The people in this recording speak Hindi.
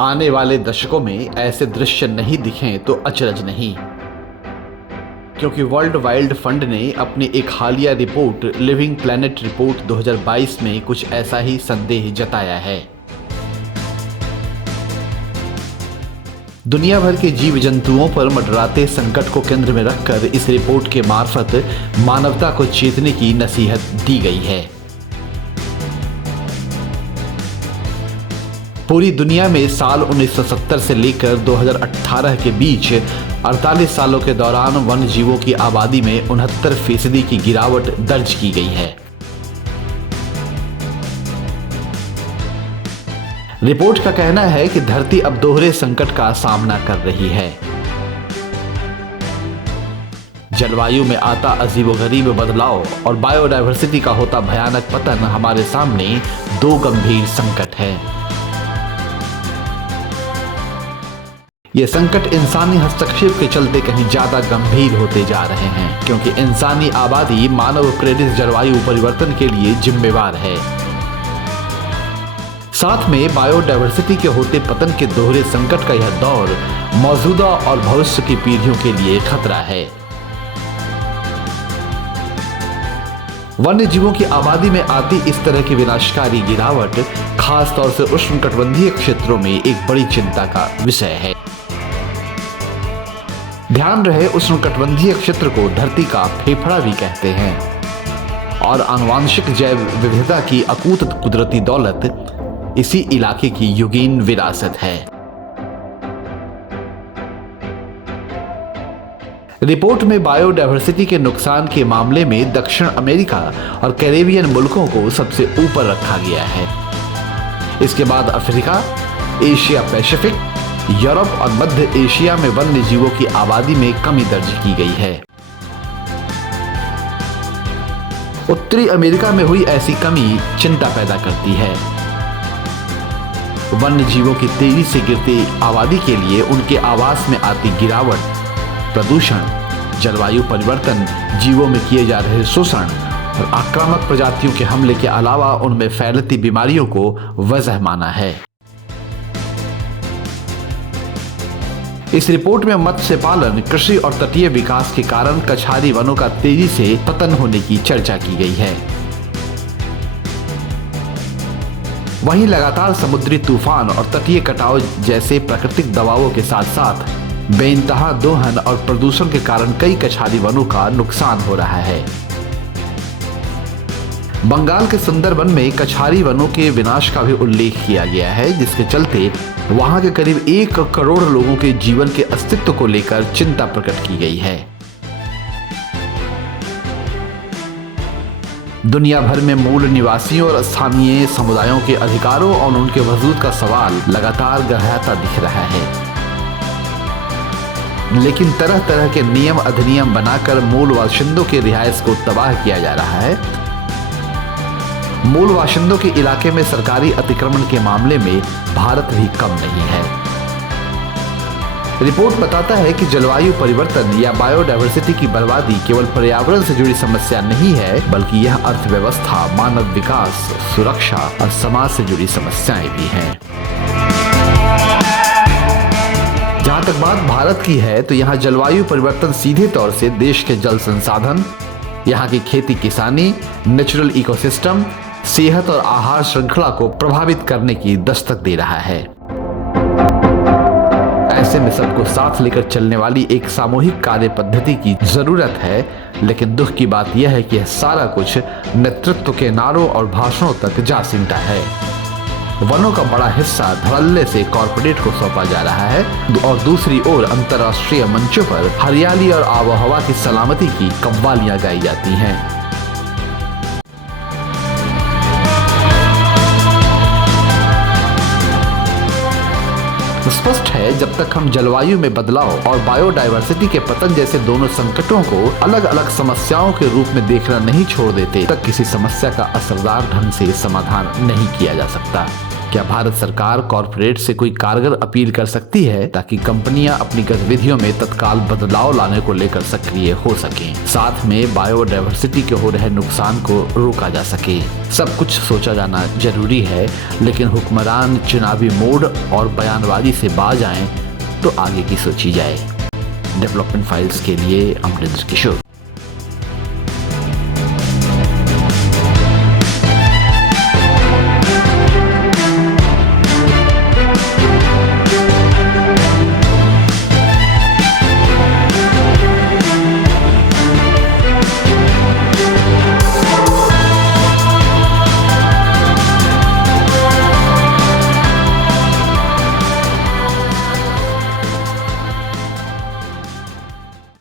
आने वाले दशकों में ऐसे दृश्य नहीं दिखें तो अचरज नहीं, क्योंकि वर्ल्ड वाइल्ड फंड ने अपनी एक हालिया रिपोर्ट लिविंग प्लैनेट रिपोर्ट 2022 में कुछ ऐसा ही संदेह जताया है। दुनिया भर के जीव जंतुओं पर मंडराते संकट को केंद्र में रखकर इस रिपोर्ट के मार्फत मानवता को चेतने की नसीहत दी गई है। पूरी दुनिया में साल 1970 से लेकर 2018 के बीच 48 सालों के दौरान वन्य जीवों की आबादी में 69% की गिरावट दर्ज की गई है। रिपोर्ट का कहना है कि धरती अब दोहरे संकट का सामना कर रही है। जलवायु में आता अजीबोगरीब बदलाव और बायोडायवर्सिटी का होता भयानक पतन हमारे सामने दो गंभीर संकट हैं। ये संकट इंसानी हस्तक्षेप के चलते कहीं ज्यादा गंभीर होते जा रहे हैं, क्योंकि इंसानी आबादी मानव प्रेरित जलवायु परिवर्तन के लिए जिम्मेवार है। साथ में बायोडायवर्सिटी के होते पतन के दोहरे संकट का यह दौर मौजूदा और भविष्य की पीढ़ियों के लिए खतरा है। वन्य जीवों की आबादी में आती इस तरह की विनाशकारी गिरावट खास तौर से उष्णकटिबंधीय क्षेत्रों में एक बड़ी चिंता का विषय है। ध्यान रहे, उष्णकटिबंधीय क्षेत्र को धरती का फेफड़ा भी कहते हैं और आनुवांशिक जैव विविधता की अकूत कुदरती दौलत इसी इलाके की युगीन विरासत है। रिपोर्ट में बायोडायवर्सिटी के नुकसान के मामले में दक्षिण अमेरिका और कैरेबियन मुल्कों को सबसे ऊपर रखा गया है। इसके बाद अफ्रीका, एशिया पैसिफिक, यूरोप और मध्य एशिया में वन्य जीवों की आबादी में कमी दर्ज की गई है। उत्तरी अमेरिका में हुई ऐसी कमी चिंता पैदा करती है। वन्य जीवों की तेजी से गिरती आबादी के लिए उनके आवास में आती गिरावट, प्रदूषण, जलवायु परिवर्तन, जीवों में किए जा रहे शोषण और आक्रामक प्रजातियों के हमले के अलावा उनमें फैलती बीमारियों को वजह माना है। इस रिपोर्ट में मत्स्य पालन, कृषि और तटीय विकास के कारण कछारी वनों का तेजी से पतन होने की चर्चा की गई है। वहीं लगातार समुद्री तूफान और तटीय कटाव जैसे प्राकृतिक दबावों के साथ साथ बेइंतहा दोहन और प्रदूषण के कारण कई कछारी वनों का नुकसान हो रहा है। बंगाल के सुंदरबन में कछारी वनों के विनाश का भी उल्लेख किया गया है, जिसके चलते वहां के करीब 1 करोड़ लोगों के जीवन के अस्तित्व को लेकर चिंता प्रकट की गई है। दुनिया भर में मूल निवासियों और स्थानीय समुदायों के अधिकारों और उनके वजूद का सवाल लगातार गहराता दिख रहा है। लेकिन तरह तरह के नियम अधिनियम बनाकर मूल बाशिंदों के रिहाइश को तबाह किया जा रहा है। मूल बाशिंदों के इलाके में सरकारी अतिक्रमण के मामले में भारत भी कम नहीं है। रिपोर्ट बताता है कि जलवायु परिवर्तन या बायोडायवर्सिटी की बर्बादी केवल पर्यावरण से जुड़ी समस्या नहीं है, बल्कि यह अर्थव्यवस्था, मानव विकास, सुरक्षा और समाज से जुड़ी समस्याएं भी हैं। जहां तक बात भारत की है तो यहाँ जलवायु परिवर्तन सीधे तौर से देश के जल संसाधन, यहाँ की खेती किसानी, नेचुरल इकोसिस्टम, सेहत और आहार श्रृंखला को प्रभावित करने की दस्तक दे रहा है। ऐसे में सबको साथ लेकर चलने वाली एक सामूहिक कार्य पद्धति की जरूरत है, लेकिन दुख की बात यह है कि यह सारा कुछ नेतृत्व के नारों और भाषणों तक जा सिमटा है। वनों का बड़ा हिस्सा धड़ल्ले से कॉरपोरेट को सौंपा जा रहा है और दूसरी ओर अंतर्राष्ट्रीय मंचों पर हरियाली और आबोहवा की सलामती की कव्वालियां गाई जाती हैं। स्पष्ट है, जब तक हम जलवायु में बदलाव और बायोडायवर्सिटी के पतन जैसे दोनों संकटों को अलग अलग समस्याओं के रूप में देखना नहीं छोड़ देते, तक किसी समस्या का असरदार ढंग से समाधान नहीं किया जा सकता। क्या भारत सरकार कॉरपोरेट से कोई कारगर अपील कर सकती है ताकि कंपनियां अपनी गतिविधियों में तत्काल बदलाव लाने को लेकर सक्रिय हो सकें, साथ में बायोडायवर्सिटी के हो रहे नुकसान को रोका जा सके। सब कुछ सोचा जाना जरूरी है, लेकिन हुक्मरान चुनावी मोड और बयानबाजी से बाज आएं तो आगे की सोची जाए। डेवलपमेंट फाइल्स के लिए अमरिंदर किशोर।